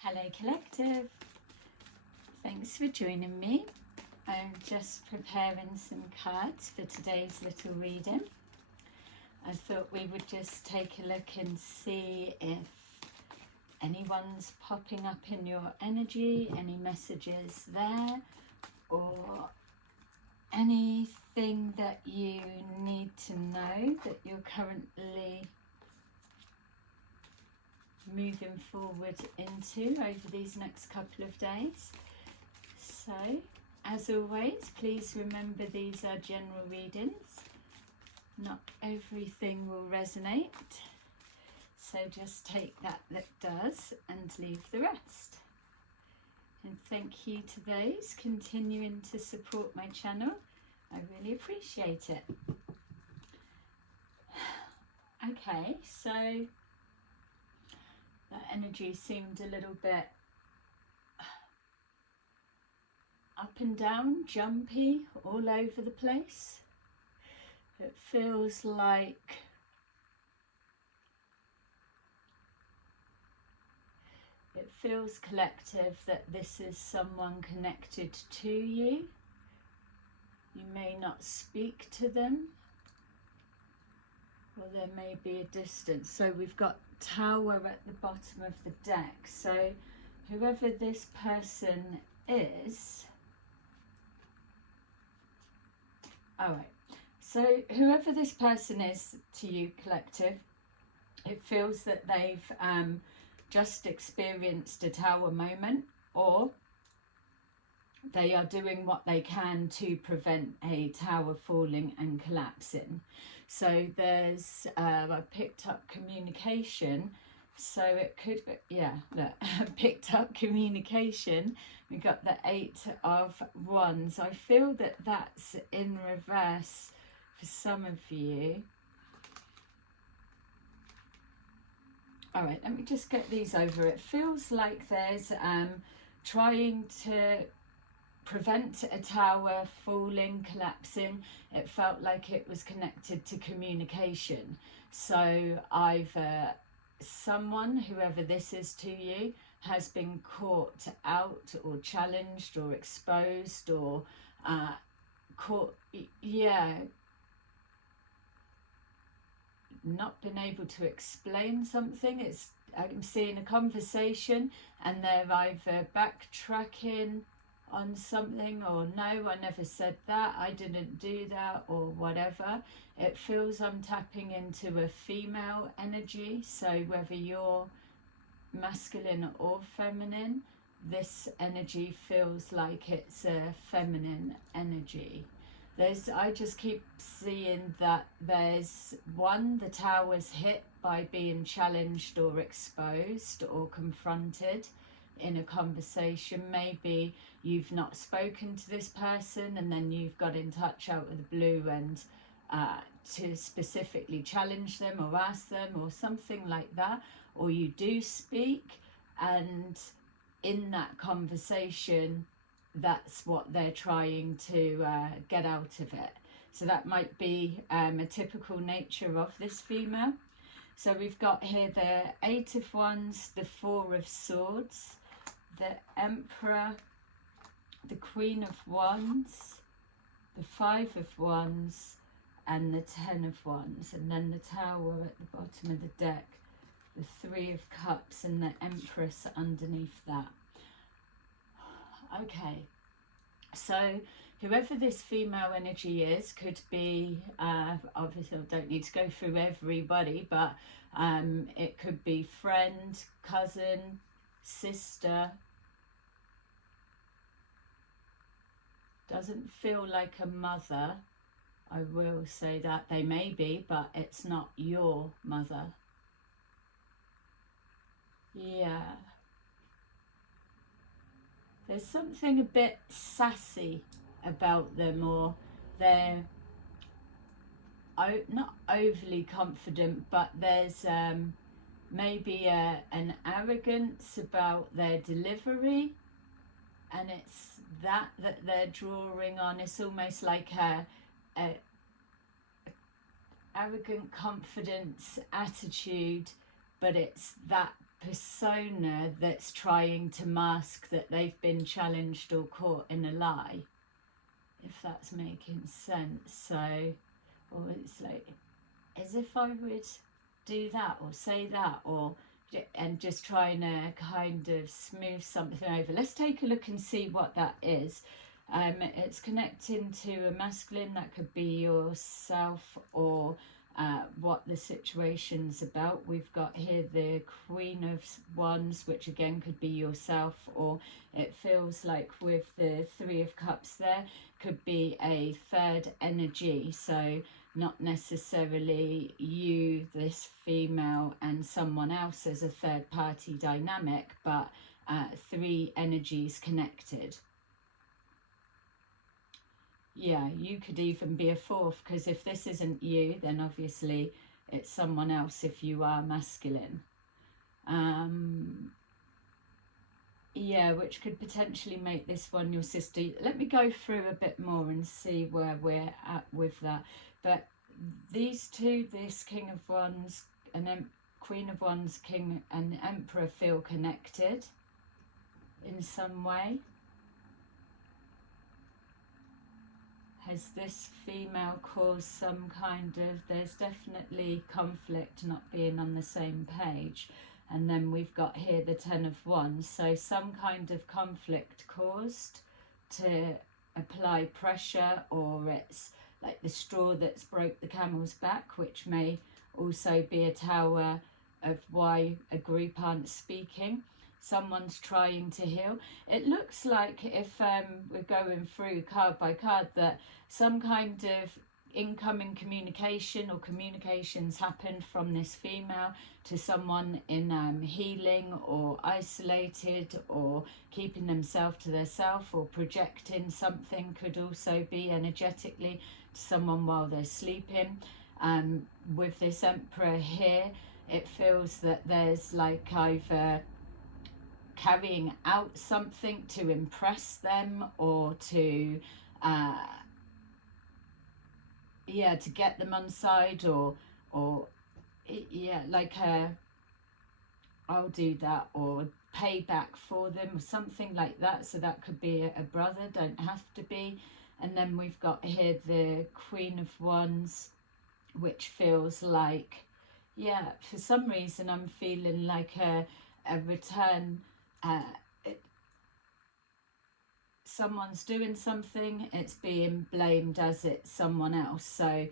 Hello Collective, thanks for joining me. I'm just preparing some cards for today's little reading. I thought we would just take a look and see if anyone's popping up in your energy, any messages there, or anything that you need to know that you're currently moving forward into over these next couple of days. So, as always, please remember these are general readings. Not everything will resonate. So just take that does and leave the rest. And thank you to those continuing to support my channel. I really appreciate it. Okay, so that energy seemed a little bit up and down, jumpy, all over the place. It feels like collective that this is someone connected to you. You may not speak to them, or there may be a distance. So we've got Tower at the bottom of the deck. So whoever this person is, alright, so whoever this person is to you, collective, it feels that they've just experienced a tower moment, or they are doing what they can to prevent a tower falling and collapsing. So there's, I picked up communication, so it could be, yeah, look, I picked up communication. We got the 8 of Wands. I feel that that's in reverse for some of you. All right, let me just get these over. It feels like there's trying to prevent a tower falling, collapsing. It felt like it was connected to communication. So either someone, whoever this is to you, has been caught out or challenged or exposed or caught, yeah, not been able to explain something. I'm seeing a conversation and they're either backtracking on something, or no, I never said that, I didn't do that, or whatever. It feels I'm tapping into a female energy, so whether you're masculine or feminine, this energy feels like it's a feminine energy. I just keep seeing that there's one, the tower's hit by being challenged or exposed or confronted in a conversation. Maybe you've not spoken to this person and then you've got in touch out of the blue and to specifically challenge them or ask them or something like that, or you do speak and in that conversation that's what they're trying to get out of it. So that might be a typical nature of this female. So we've got here the 8 of Wands, the 4 of Swords, the Emperor, the Queen of Wands, the 5 of Wands, and the 10 of Wands. And then the Tower at the bottom of the deck, the 3 of Cups, and the Empress underneath that. Okay, so whoever this female energy is could be, obviously I don't need to go through everybody, but it could be friend, cousin, sister. Doesn't feel like a mother, I will say that. They may be, but it's not your mother. Yeah. There's something a bit sassy about them, or they're not overly confident, but there's maybe an arrogance about their delivery, and it's that they're drawing on. It's almost like a arrogant confidence attitude, but it's that persona that's trying to mask that they've been challenged or caught in a lie, if that's making sense. So, or it's like as if I would do that or say that, or and just trying to kind of smooth something over. Let's take a look and see what that is. It's connecting to a masculine. That could be yourself, or what the situation's about. We've got here the Queen of Wands, which again could be yourself, or it feels like with the Three of Cups there, could be a third energy. So not necessarily you, this female, and someone else as a third party dynamic, but three energies connected. Yeah, you could even be a fourth, because if this isn't you, then obviously it's someone else if you are masculine. Yeah, which could potentially make this one your sister. Let me go through a bit more and see where we're at with that. But these two, this King of Wands and then Queen of Wands, King and Emperor, feel connected in some way. Has this female caused some kind of, there's definitely conflict, not being on the same page. And then we've got here the Ten of Wands. So some kind of conflict caused to apply pressure, or it's like the straw that's broke the camel's back, which may also be a tower of why a group aren't speaking. Someone's trying to heal. It looks like, if we're going through card by card, that some kind of incoming communication or communications happened from this female to someone in healing, or isolated, or keeping themselves to themselves, or projecting something. Could also be energetically to someone while they're sleeping. With this Emperor here, it feels that there's like either carrying out something to impress them, or to yeah, to get them on side, or yeah, like I'll do that, or pay back for them, or something like that. So that could be a brother, don't have to be. And then we've got here the Queen of Wands, which feels like, yeah, for some reason I'm feeling like a return. Someone's doing something, it's being blamed as it's someone else. So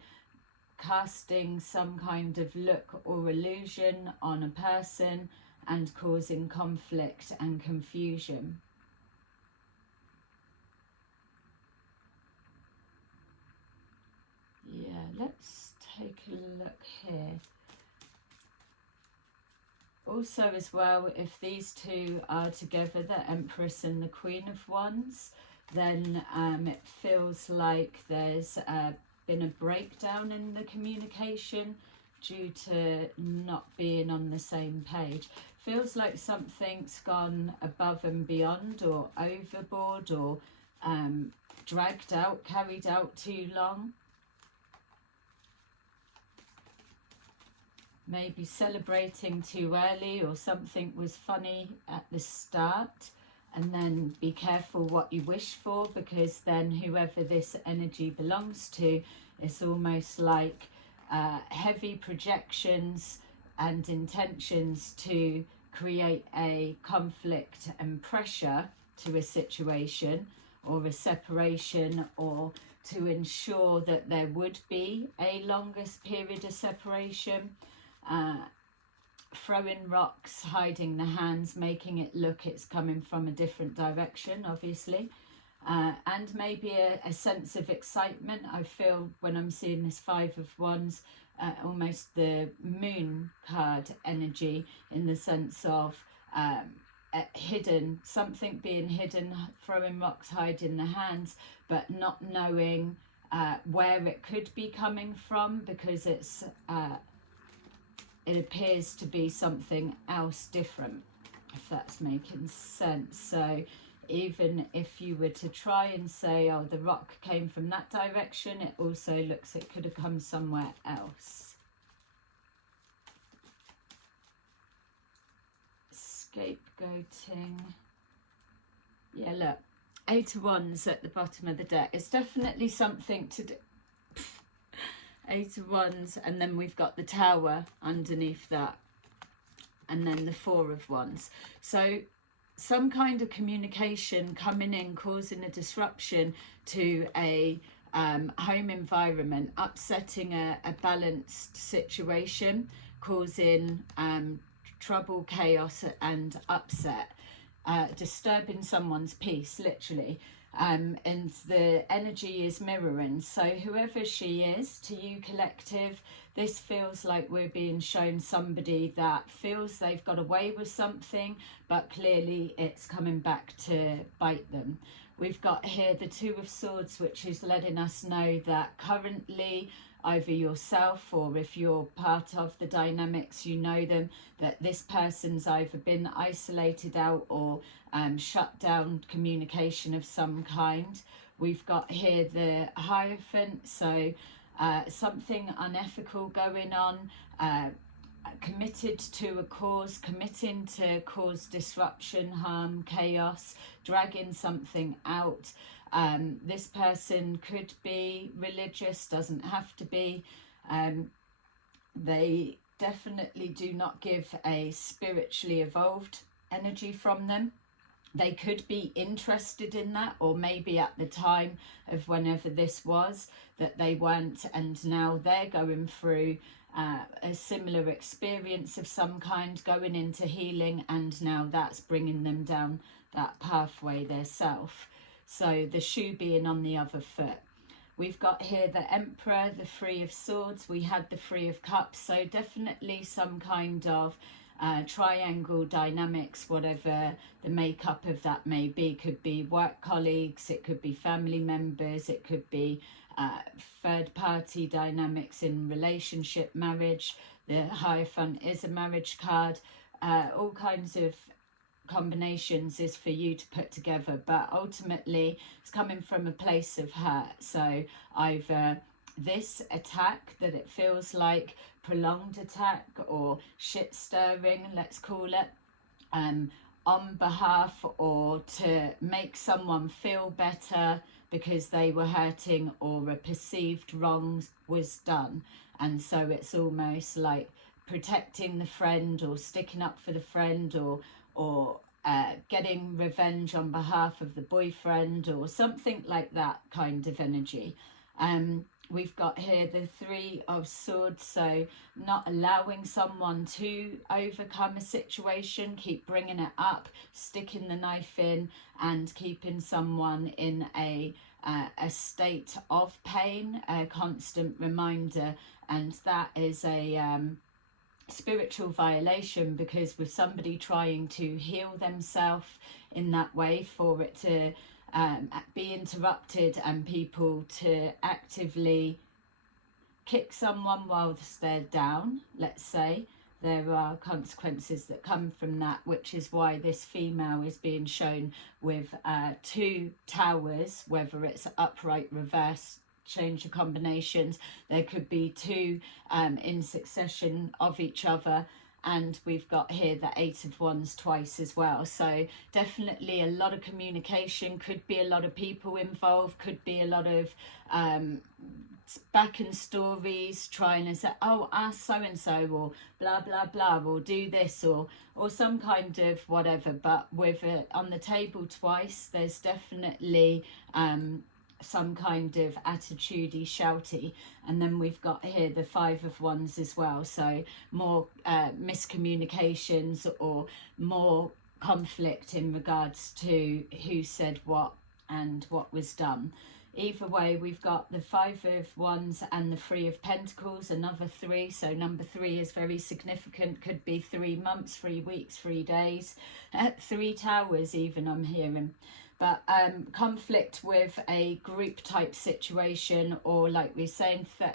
casting some kind of look or illusion on a person and causing conflict and confusion. Yeah, let's take a look here. Also as well, if these two are together, the Empress and the Queen of Wands, then it feels like there's been a breakdown in the communication due to not being on the same page. Feels like something's gone above and beyond, or overboard, or dragged out, carried out too long. Maybe celebrating too early, or something was funny at the start, and then be careful what you wish for, because then whoever this energy belongs to, it's almost like heavy projections and intentions to create a conflict and pressure to a situation, or a separation, or to ensure that there would be a longest period of separation. Throwing rocks, hiding the hands, making it look it's coming from a different direction, obviously. And maybe a sense of excitement. I feel when I'm seeing this Five of Wands, almost the Moon card energy, in the sense of hidden, something being hidden, throwing rocks, hiding the hands, but not knowing where it could be coming from, because it's it appears to be something else different, if that's making sense. So even if you were to try and say, oh, the rock came from that direction, it also looks it could have come somewhere else. Scapegoating. Yeah, look, 8 of Wands at the bottom of the deck. It's definitely something to do. 8 of Wands, and then we've got the Tower underneath that, and then the 4 of Wands. So some kind of communication coming in, causing a disruption to a home environment, upsetting a balanced situation, causing trouble, chaos and upset, disturbing someone's peace, literally. And the energy is mirroring. So whoever she is, to you collective, this feels like we're being shown somebody that feels they've got away with something, but clearly it's coming back to bite them. We've got here the 2 of Swords, which is letting us know that currently, either yourself or if you're part of the dynamics, you know them, that this person's either been isolated out or shut down communication of some kind. We've got here the Hierophant, so something unethical going on, committed to a cause, committing to cause disruption, harm, chaos, dragging something out. This person could be religious, doesn't have to be. They definitely do not give a spiritually evolved energy from them. They could be interested in that, or maybe at the time of whenever this was, that they weren't, and now they're going through a similar experience of some kind, going into healing, and now that's bringing them down that pathway themselves. So the shoe being on the other foot. We've got here the Emperor, the 3 of Swords. We had the 3 of Cups. So definitely some kind of triangle dynamics, whatever the makeup of that may be. Could be work colleagues, it could be family members, it could be third party dynamics in relationship, marriage. The Hierophant is a marriage card. All kinds of combinations is for you to put together, but ultimately it's coming from a place of hurt. So either this attack that it feels like prolonged attack or shit stirring, let's call it, on behalf or to make someone feel better because they were hurting or a perceived wrong was done. And so it's almost like protecting the friend or sticking up for the friend, or getting revenge on behalf of the boyfriend or something like that kind of energy. We've got here the 3 of Swords, so not allowing someone to overcome a situation, keep bringing it up, sticking the knife in and keeping someone in a state of pain, a constant reminder, and that is a spiritual violation, because with somebody trying to heal themselves in that way, for it to be interrupted and people to actively kick someone whilst they're down, let's say, there are consequences that come from that, which is why this female is being shown with 2 towers, whether it's upright, reverse, change of combinations. There could be 2 in succession of each other, and we've got here the 8 of Wands twice as well. So definitely a lot of communication, could be a lot of people involved, could be a lot of back and stories, trying to say, oh, ask so and so, or blah blah blah, or do this, or some kind of whatever. But with it on the table twice, there's definitely some kind of attitudey, shouty. And then we've got here the 5 of Wands as well, so more miscommunications or more conflict in regards to who said what and what was done. Either way, we've got the 5 of Wands and the 3 of Pentacles, another 3. So number 3 is very significant. Could be 3 months, 3 weeks, 3 days, 3 towers even, I'm hearing. But conflict with a group type situation, or like we're saying, for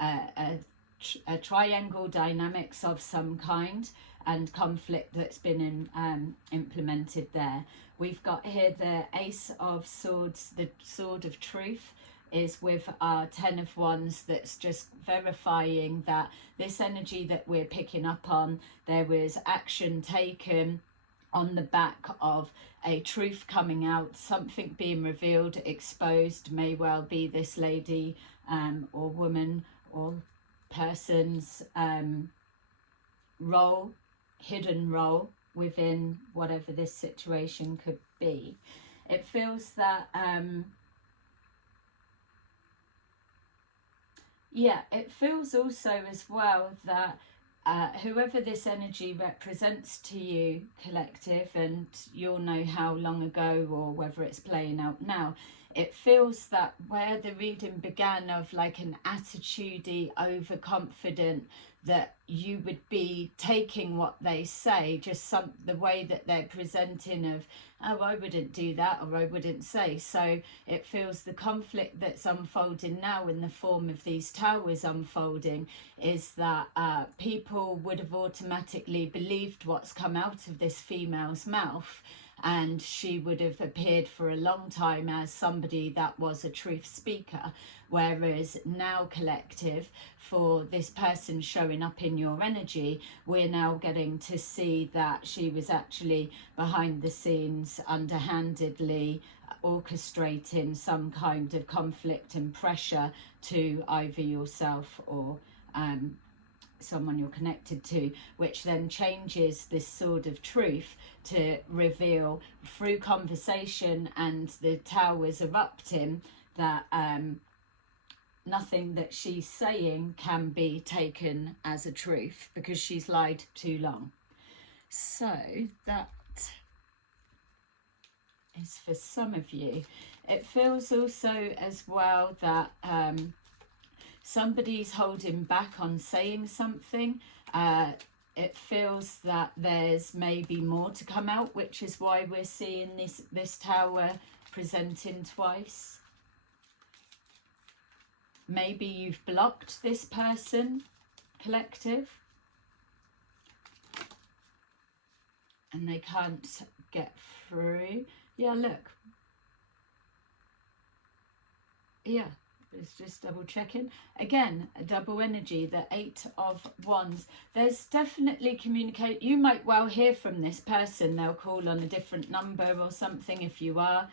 a triangle dynamics of some kind, and conflict that's been implemented there. We've got here the Ace of Swords, the Sword of Truth, is with our 10 of Wands, that's just verifying that this energy that we're picking up on, there was action taken, on the back of a truth coming out, something being revealed, exposed. May well be this lady or woman or person's role, hidden role within whatever this situation could be. It feels that yeah, it feels also as well that whoever this energy represents to you, collective, and you'll know how long ago or whether it's playing out now, it feels that where the reading began of like an attitudey, overconfident, that you would be taking what they say, just the way that they're presenting of, oh, I wouldn't do that, or I wouldn't say. So it feels the conflict that's unfolding now in the form of these towers unfolding is that people would have automatically believed what's come out of this female's mouth, and she would have appeared for a long time as somebody that was a truth speaker. Whereas now, collective, for this person showing up in your energy, we're now getting to see that she was actually behind the scenes, underhandedly orchestrating some kind of conflict and pressure to either yourself or someone you're connected to, which then changes this sword of truth to reveal through conversation and the towers erupting that nothing that she's saying can be taken as a truth because she's lied too long. So that is for some of you. It feels also as well that somebody's holding back on saying something. It feels that there's maybe more to come out, which is why we're seeing this tower presenting twice. Maybe you've blocked this person, collective, and they can't get through. Yeah, look. Yeah. It's just double checking. Again, a double energy, the 8 of Wands. There's definitely communicate. You might well hear from this person. They'll call on a different number or something if you are,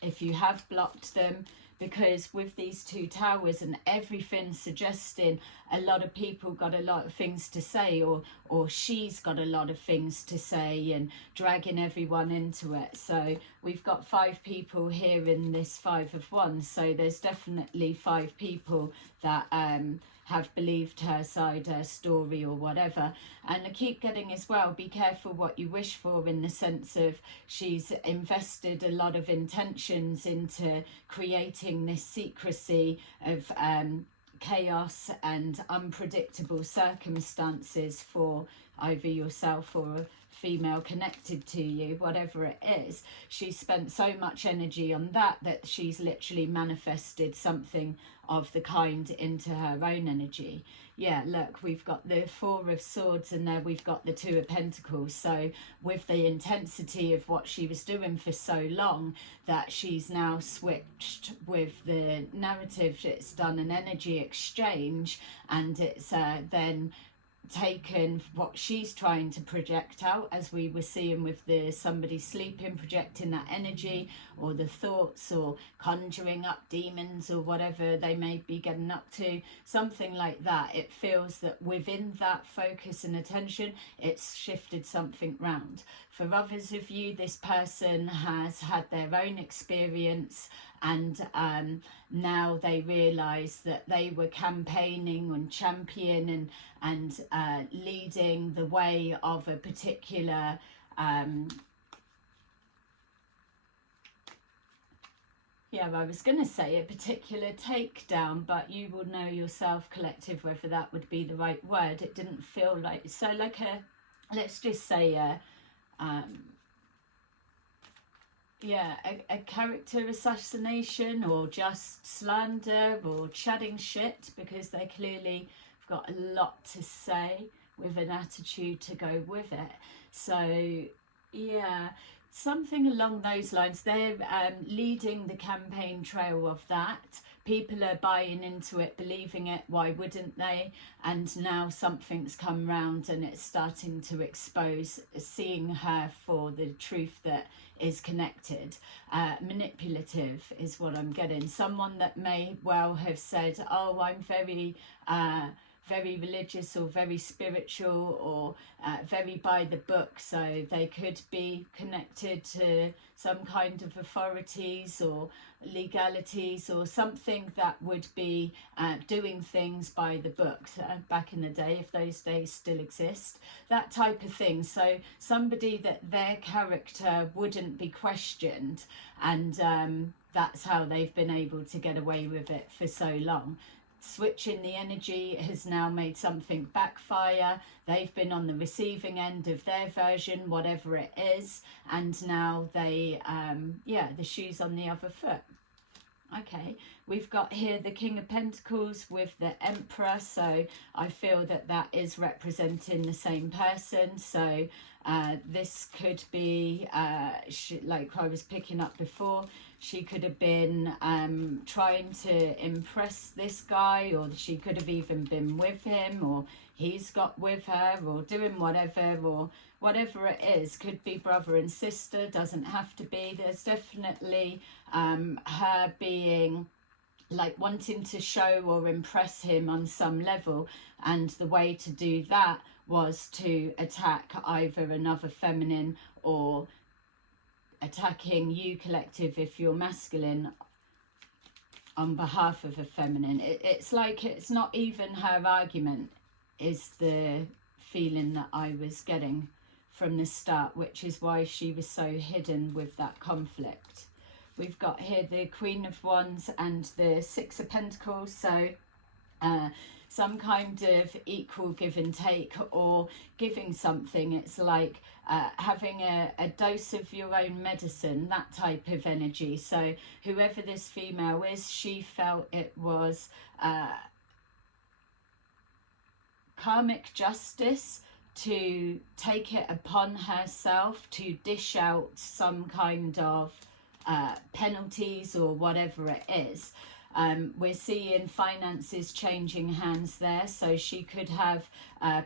if you have blocked them. Because with these two towers and everything suggesting a lot of people got a lot of things to say, or she's got a lot of things to say, and dragging everyone into it. So we've got 5 people here in this 5 of Wands. So there's definitely 5 people that have believed her side, her story or whatever. And I keep getting as well, be careful what you wish for, in the sense of she's invested a lot of intentions into creating this secrecy of chaos and unpredictable circumstances for either yourself or a female connected to you, whatever it is. She's spent so much energy on that she's literally manifested something of the kind into her own energy. Yeah, look, we've got the 4 of Swords and there we've got the 2 of Pentacles. So with the intensity of what she was doing for so long, that she's now switched with the narrative. It's done an energy exchange, and it's then taken what she's trying to project out, as we were seeing with the somebody sleeping, projecting that energy or the thoughts, or conjuring up demons or whatever they may be getting up to, something like that. It feels that within that focus and attention, it's shifted something round. For others of you, this person has had their own experience, and now they realise that they were campaigning and championing and leading the way of a particular yeah, I was going to say a particular takedown, but you will know yourself, collective, whether that would be the right word. It didn't feel like, so like a, let's just say yeah, a character assassination, or just slander, or chatting shit, because they clearly have got a lot to say with an attitude to go with it. So yeah, something along those lines. They're leading the campaign trail of that, people are buying into it, believing it. Why wouldn't they? And now something's come round and it's starting to expose, seeing her for the truth that is connected. Manipulative is what I'm getting. Someone that may well have said, oh, I'm very religious or very spiritual or very by the book, so they could be connected to some kind of authorities or legalities or something that would be doing things by the book back in the day, if those days still exist, that type of thing. So somebody that their character wouldn't be questioned, and that's how they've been able to get away with it for so long. Switching the energy has now made something backfire. They've been on the receiving end of their version, whatever it is, and now they, the shoe's on the other foot. Okay, we've got here the King of Pentacles with the Emperor, so I feel that that is representing the same person. So this could be, like I was picking up before, she could have been trying to impress this guy, or she could have even been with him, or he's got with her, or doing whatever, or whatever it is. Could be brother and sister, doesn't have to be. There's definitely her being like wanting to show or impress him on some level, and the way to do that was to attack either another feminine or attacking you collective if you're masculine on behalf of a feminine. It's like it's not even her argument, is the feeling that I was getting from the start, which is why she was so hidden with that conflict. We've got here the Queen of Wands and the Six of Pentacles, so some kind of equal give and take, or giving something. It's like having a dose of your own medicine, that type of energy. So whoever this female is, she felt it was karmic justice to take it upon herself to dish out some kind of penalties or whatever it is. We're seeing finances changing hands there, so she could have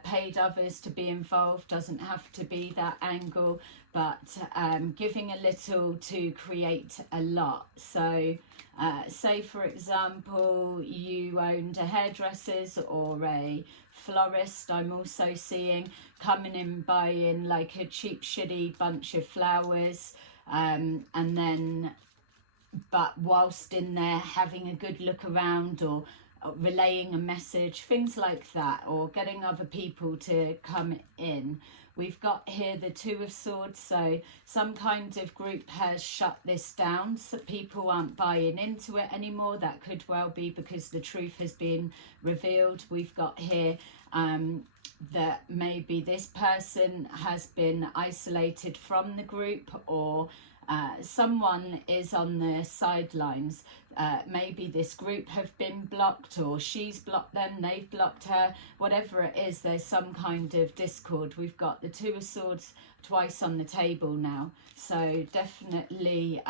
paid others to be involved. Doesn't have to be that angle, but giving a little to create a lot. So say for example you owned a hairdresser's or a florist. I'm also seeing coming in buying like a cheap shitty bunch of flowers, and then but whilst in there having a good look around, or relaying a message, things like that, or getting other people to come in. We've got here the Two of Swords, so some kind of group has shut this down, so people aren't buying into it anymore. That could well be because the truth has been revealed. We've got here that maybe this person has been isolated from the group, or someone is on the sidelines. Maybe this group have been blocked, or she's blocked them, they've blocked her, whatever it is, there's some kind of discord. We've got the Two of Swords twice on the table now, so definitely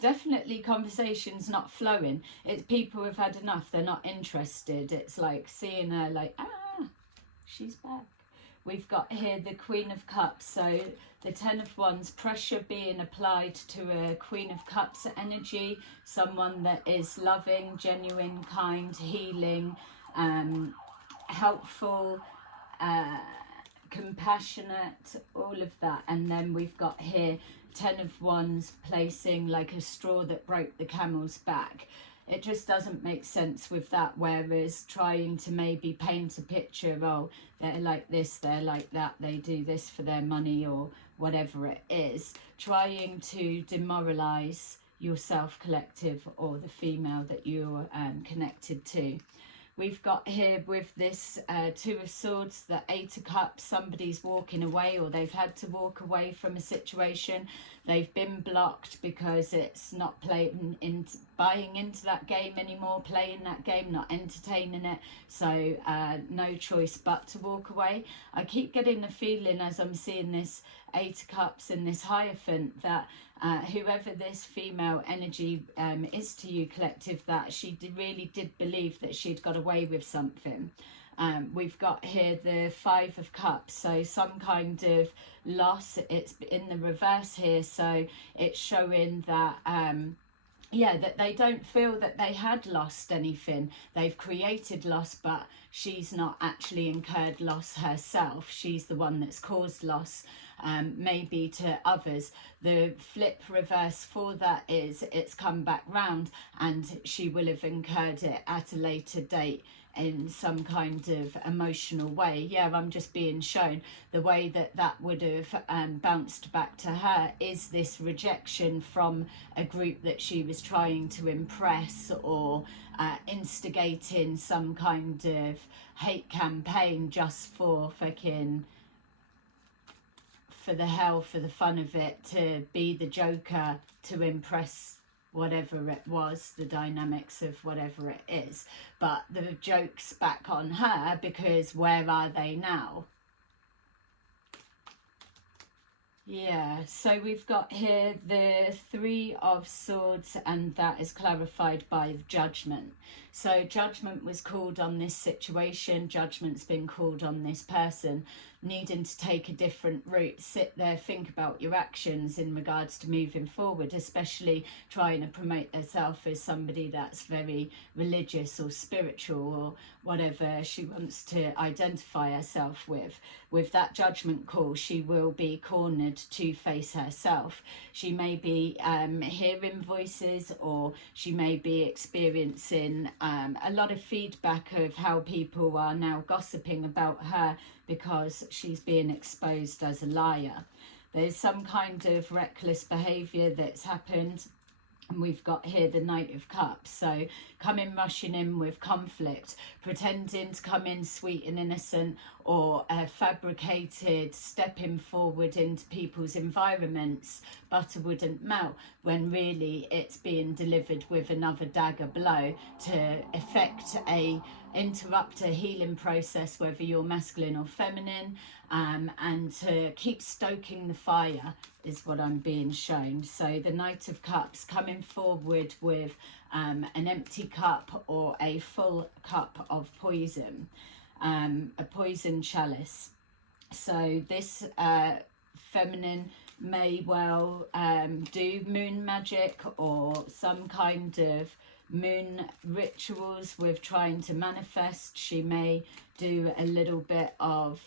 definitely conversations not flowing. It's people have had enough, they're not interested. It's like seeing her like, she's back. We've got here the Queen of Cups, so the Ten of Wands, pressure being applied to a Queen of Cups energy, someone that is loving, genuine, kind, healing, helpful, compassionate, all of that. And then we've got here Ten of Wands placing like a straw that broke the camel's back. It just doesn't make sense with that, whereas trying to maybe paint a picture of, oh, they're like this, they're like that, they do this for their money or whatever it is, trying to demoralize yourself collective or the female that you're connected to. We've got here with this Two of Swords, the Eight of Cups, somebody's walking away, or they've had to walk away from a situation. They've been blocked because it's not buying into that game anymore, playing that game, not entertaining it. So no choice but to walk away. I keep getting the feeling as I'm seeing this Eight of Cups and this Hierophant, that whoever this female energy is to you, collective, that she really did believe that she'd got away with something. We've got here the Five of Cups, so some kind of loss. It's in the reverse here, so it's showing that yeah, that they don't feel that they had lost anything. They've created loss, but she's not actually incurred loss herself. She's the one that's caused loss, maybe to others. The flip reverse for that is it's come back round, and she will have incurred it at a later date in some kind of emotional way. Yeah, I'm just being shown the way that that would have bounced back to her is this rejection from a group that she was trying to impress, or instigating some kind of hate campaign just for fucking, for the hell, for the fun of it, to be the joker, to impress whatever it was, the dynamics of whatever it is. But the joke's back on her, because where are they now? Yeah, so we've got here the Three of Swords, and that is clarified by judgment. So judgment was called on this situation, judgment's been called on this person needing to take a different route. Sit there, think about your actions in regards to moving forward, especially trying to promote herself as somebody that's very religious or spiritual, or whatever she wants to identify herself with. With that judgment call, she will be cornered to face herself. She may be hearing voices, or she may be experiencing a lot of feedback of how people are now gossiping about her, because she's being exposed as a liar. There's some kind of reckless behaviour that's happened. And we've got here the Knight of Cups, so coming rushing in with conflict, pretending to come in sweet and innocent, or fabricated, stepping forward into people's environments. Butter wouldn't melt, when really it's being delivered with another dagger blow to effect interrupt a healing process, whether you're masculine or feminine, and to keep stoking the fire is what I'm being shown. So the Knight of Cups coming forward with an empty cup or a full cup of poison, a poison chalice. So this feminine may well do moon magic, or some kind of moon rituals with trying to manifest. She may do a little bit of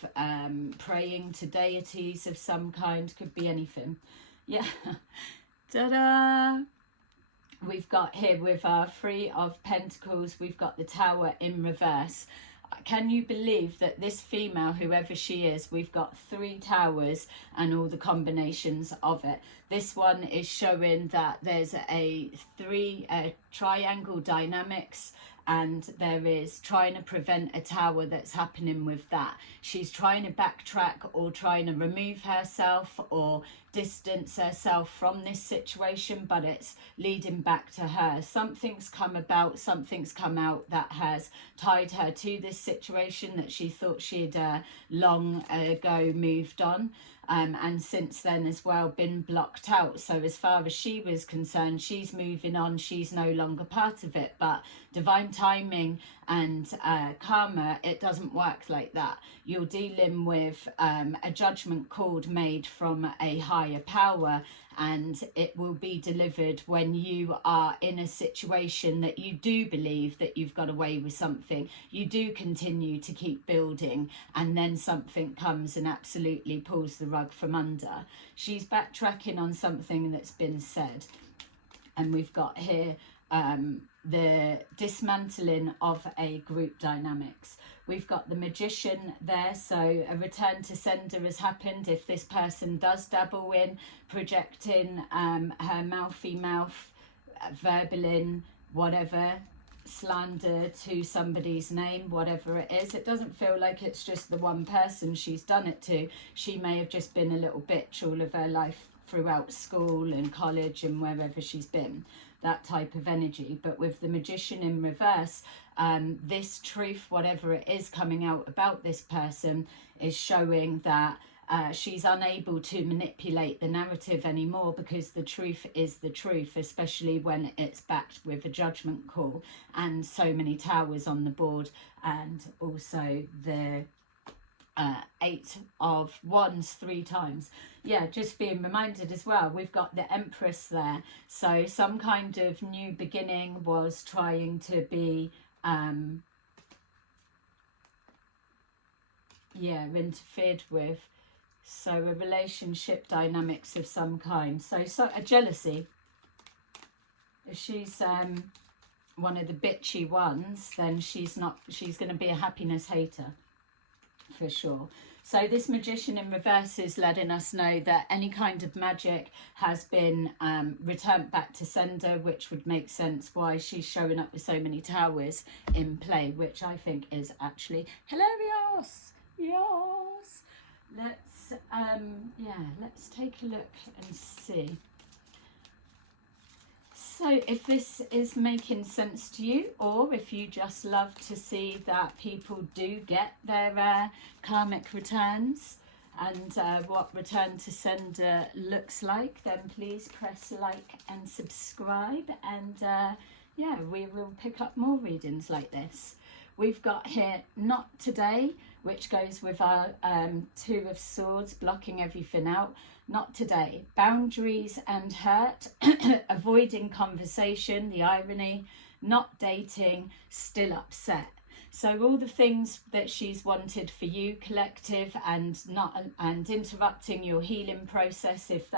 praying to deities of some kind, could be anything. Yeah. Ta-da! We've got here with our Three of Pentacles, we've got the Tower in reverse. Can you believe that this female, whoever she is, we've got three towers and all the combinations of it. This one is showing that there's a triangle dynamics, and there is trying to prevent a tower that's happening with that. She's trying to backtrack, or trying to remove herself or distance herself from this situation, but it's leading back to her. Something's come about, something's come out that has tied her to this situation that she thought she'd long ago moved on. And since then as well been blocked out. So as far as she was concerned, she's moving on, she's no longer part of it. But divine timing and karma, it doesn't work like that. You're dealing with a judgment called made from a higher power, and it will be delivered when you are in a situation that you do believe that you've got away with something. You do continue to keep building, and then something comes and absolutely pulls the rug from under. She's backtracking on something that's been said. And we've got here the dismantling of a group dynamics. We've got the Magician there, so a return to sender has happened if this person does dabble in projecting her mouthy mouth, verbaling, whatever, slander to somebody's name, whatever it is. It doesn't feel like it's just the one person she's done it to. She may have just been a little bitch all of her life throughout school and college and wherever she's been. That type of energy. But with the Magician in reverse, this truth, whatever it is coming out about this person, is showing that she's unable to manipulate the narrative anymore, because the truth is the truth, especially when it's backed with a judgment call and so many towers on the board, and also the 8 of Wands 3 times. Yeah, just being reminded as well, we've got the Empress there, so some kind of new beginning was trying to be interfered with. So a relationship dynamics of some kind. So a jealousy. If she's one of the bitchy ones, then she's going to be a happiness hater for sure. So this Magician in reverse is letting us know that any kind of magic has been returned back to sender, which would make sense why she's showing up with so many towers in play, which I think is actually hilarious. Yes. Let's take a look and see. So if this is making sense to you, or if you just love to see that people do get their karmic returns and what return to sender looks like, then please press like and subscribe, and yeah, we will pick up more readings like this. We've got here not today, which goes with our 2 of Swords, blocking everything out. Not today. Boundaries and hurt, avoiding conversation, the irony, not dating, still upset. So all the things that she's wanted for you, collective, and interrupting your healing process, if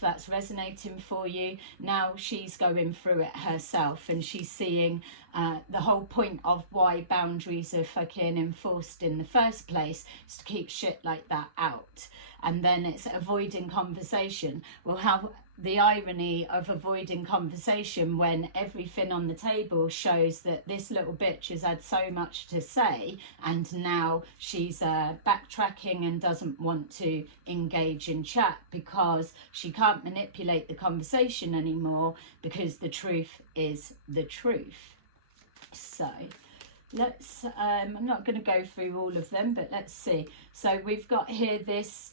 that's resonating for you, now she's going through it herself, and she's seeing the whole point of why boundaries are fucking enforced in the first place is to keep shit like that out. And then it's avoiding conversation. Well, how the irony of avoiding conversation when everything on the table shows that this little bitch has had so much to say, and now she's backtracking and doesn't want to engage in chat because she can't manipulate the conversation anymore, because the truth is the truth. So let's I'm not going to go through all of them, but let's see. So we've got here this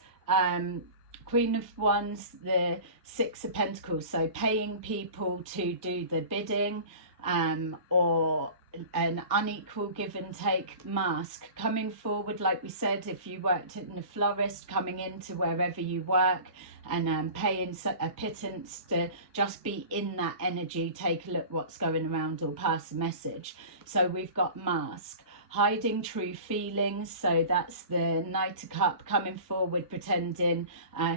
Queen of Wands, the 6 of Pentacles, so paying people to do the bidding, or an unequal give and take, mask, coming forward, like we said, if you worked in a florist, coming into wherever you work and paying a pittance to just be in that energy, take a look what's going around, or pass a message. So we've got mask. Hiding true feelings, so that's the Knight of Cup, coming forward pretending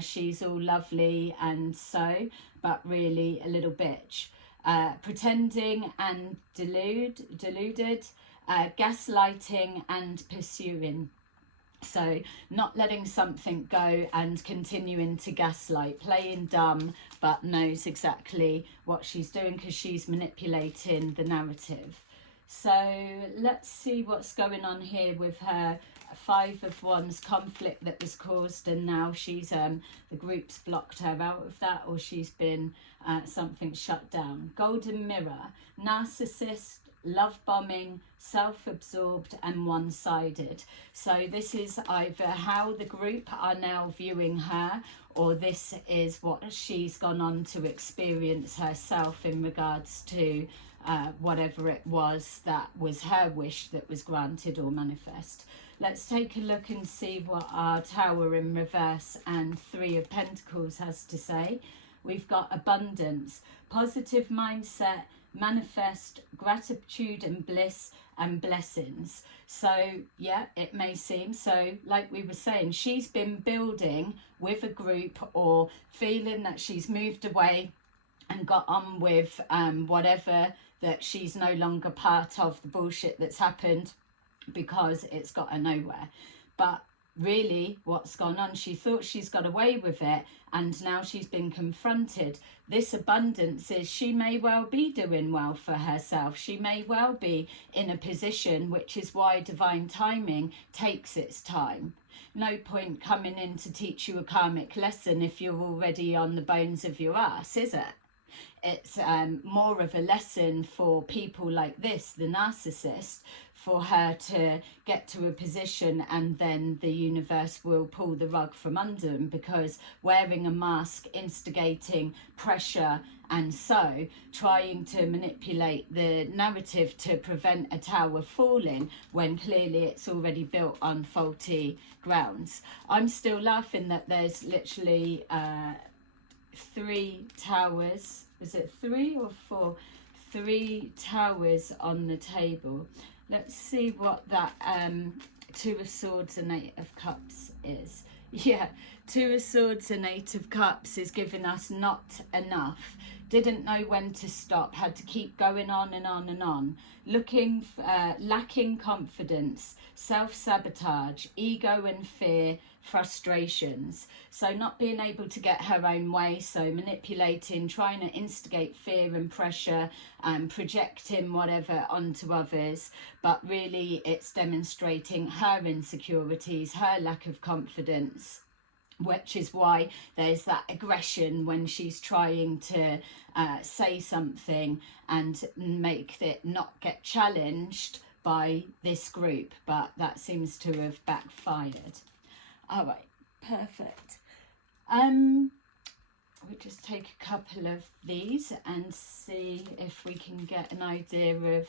she's all lovely and so, but really a little bitch. Pretending and deluded, gaslighting and pursuing. So not letting something go and continuing to gaslight, playing dumb, but knows exactly what she's doing because she's manipulating the narrative. So let's see what's going on here with her 5 of Wands, conflict that was caused, and now she's the group's blocked her out of that, or she's been something shut down. Golden Mirror, narcissist, love bombing, self-absorbed and one-sided. So this is either how the group are now viewing her, or this is what she's gone on to experience herself in regards to whatever it was that was her wish that was granted or manifest. Let's take a look and see what our Tower in reverse and 3 of Pentacles has to say. We've got abundance, positive mindset, manifest, gratitude and bliss and blessings. So yeah, it may seem, so like we were saying, she's been building with a group, or feeling that she's moved away and got on with whatever, that she's no longer part of the bullshit that's happened, because it's got her nowhere. But really what's gone on, she thought she's got away with it, and now she's been confronted. This abundance is, she may well be doing well for herself, she may well be in a position, which is why divine timing takes its time. No point coming in to teach you a karmic lesson if you're already on the bones of your ass, is it? It's more of a lesson for people like this, the narcissist, for her to get to a position, and then the universe will pull the rug from under them, because wearing a mask, instigating pressure, and so trying to manipulate the narrative to prevent a tower falling when clearly it's already built on faulty grounds. I'm still laughing that there's literally 3 towers. Was it 3 or 4? 3 towers on the table. Let's see what that 2 of Swords and 8 of Cups is. Yeah, 2 of Swords and 8 of Cups is giving us not enough. Didn't know when to stop, had to keep going on and on and on. Lacking confidence, self-sabotage, ego and fear, frustrations. So not being able to get her own way, so manipulating, trying to instigate fear and pressure, projecting whatever onto others, but really it's demonstrating her insecurities, her lack of confidence, which is why there's that aggression when she's trying to say something and make it not get challenged by this group, but that seems to have backfired. All right, perfect. We'll just take a couple of these and see if we can get an idea of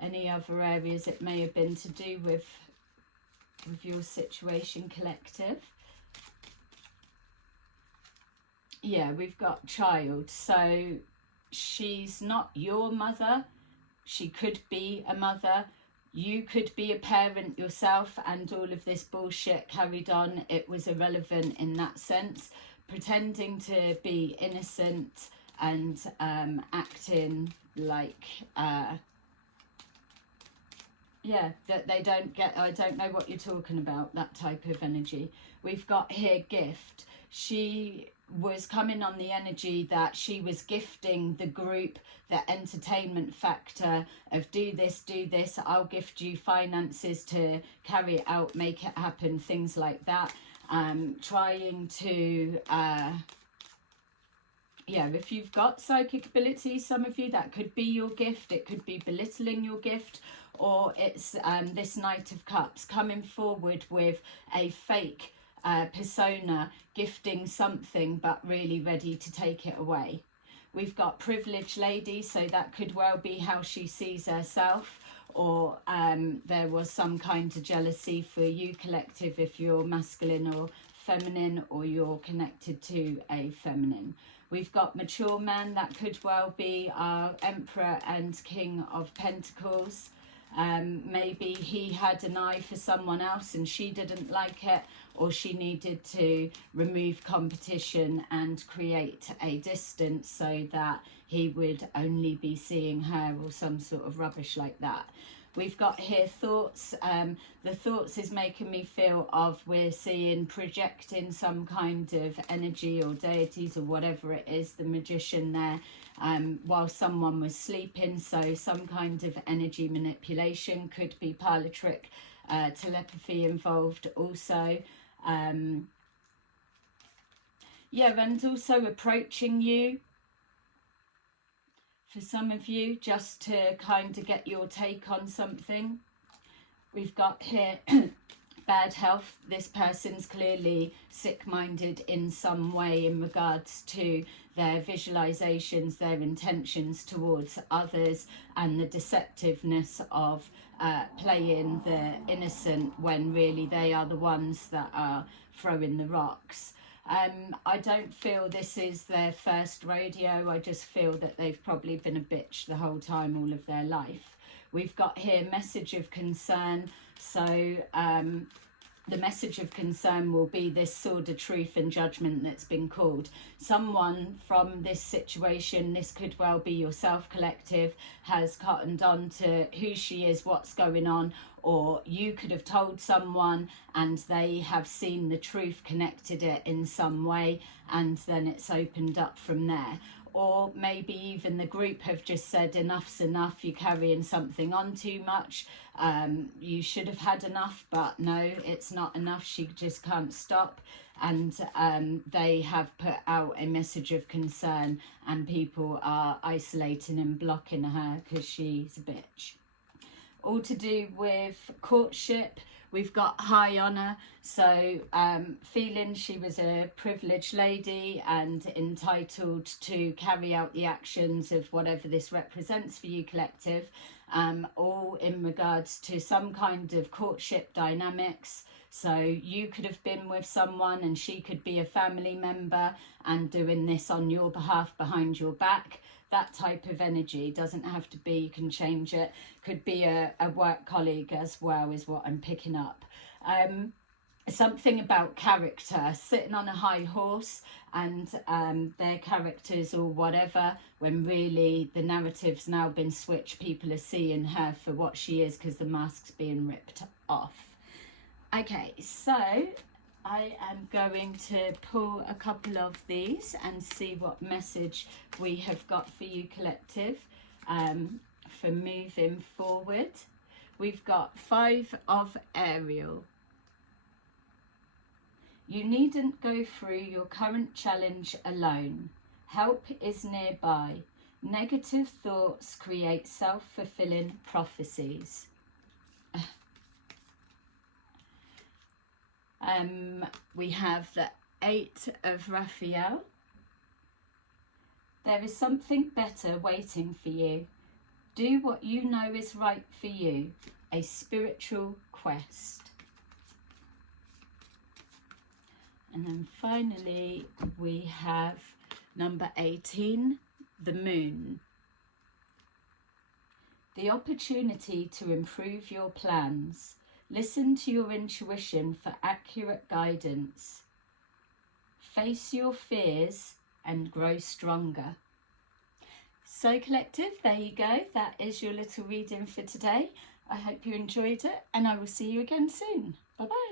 any other areas it may have been to do with your situation, collective. Yeah, we've got child. So she's not your mother. She could be a mother. You could be a parent yourself, and all of this bullshit carried on. It was irrelevant in that sense. Pretending to be innocent and acting like, yeah, that they don't get, I don't know what you're talking about, that type of energy. We've got here gift. She was coming on the energy that she was gifting the group the entertainment factor of do this, I'll gift you finances to carry it out, make it happen, things like that. Trying to yeah, if you've got psychic abilities, some of you, that could be your gift. It could be belittling your gift, or it's this Knight of Cups coming forward with a fake persona, gifting something but really ready to take it away. We've got privileged lady, so that could well be how she sees herself, or there was some kind of jealousy for you, collective, if you're masculine or feminine, or you're connected to a feminine. We've got mature man, that could well be our Emperor and King of Pentacles. Maybe he had an eye for someone else and she didn't like it, or she needed to remove competition and create a distance so that he would only be seeing her, or some sort of rubbish like that. We've got here thoughts. The thoughts is making me feel of, we're seeing projecting some kind of energy or deities or whatever it is, the magician there, while someone was sleeping. So some kind of energy manipulation, could be parlor trick, telepathy involved also. Yeah, and also approaching you, for some of you, just to kind of get your take on something. We've got here bad health. This person's clearly sick-minded in some way in regards to their visualizations, their intentions towards others, and the deceptiveness of playing the innocent when really they are the ones that are throwing the rocks. I don't feel this is their first rodeo. I just feel that they've probably been a bitch the whole time, all of their life. We've got here message of concern. So the message of concern will be this sword of truth and judgment that's been called. Someone from this situation, this could well be yourself, collective, has cottoned on to who she is, what's going on, or you could have told someone and they have seen the truth, connected it in some way, and then it's opened up from there. or maybe even the group have just said enough's enough, you're carrying something on too much, you should have had enough, but no, it's not enough, she just can't stop. And they have put out a message of concern, and people are isolating and blocking her because she's a bitch. All to do with courtship. We've got high honour, so feeling she was a privileged lady and entitled to carry out the actions of whatever this represents for you, collective, all in regards to some kind of courtship dynamics. So you could have been with someone and she could be a family member and doing this on your behalf behind your back. That type of energy doesn't have to be, you can change it. Could be a work colleague as well, is what I'm picking up. Something about character, sitting on a high horse and their characters or whatever, when really the narrative's now been switched. People are seeing her for what she is because the mask's being ripped off. Okay, so I am going to pull a couple of these and see what message we have got for you, collective, for moving forward. We've got 5 of Ariel. You needn't go through your current challenge alone. Help is nearby. Negative thoughts create self-fulfilling prophecies. We have the 8 of Raphael. There is something better waiting for you. Do what you know is right for you. A spiritual quest. And then finally we have number 18, the Moon. The opportunity to improve your plans. Listen to your intuition for accurate guidance. Face your fears and grow stronger. So, collective, there you go. That is your little reading for today. I hope you enjoyed it, and I will see you again soon. Bye-bye.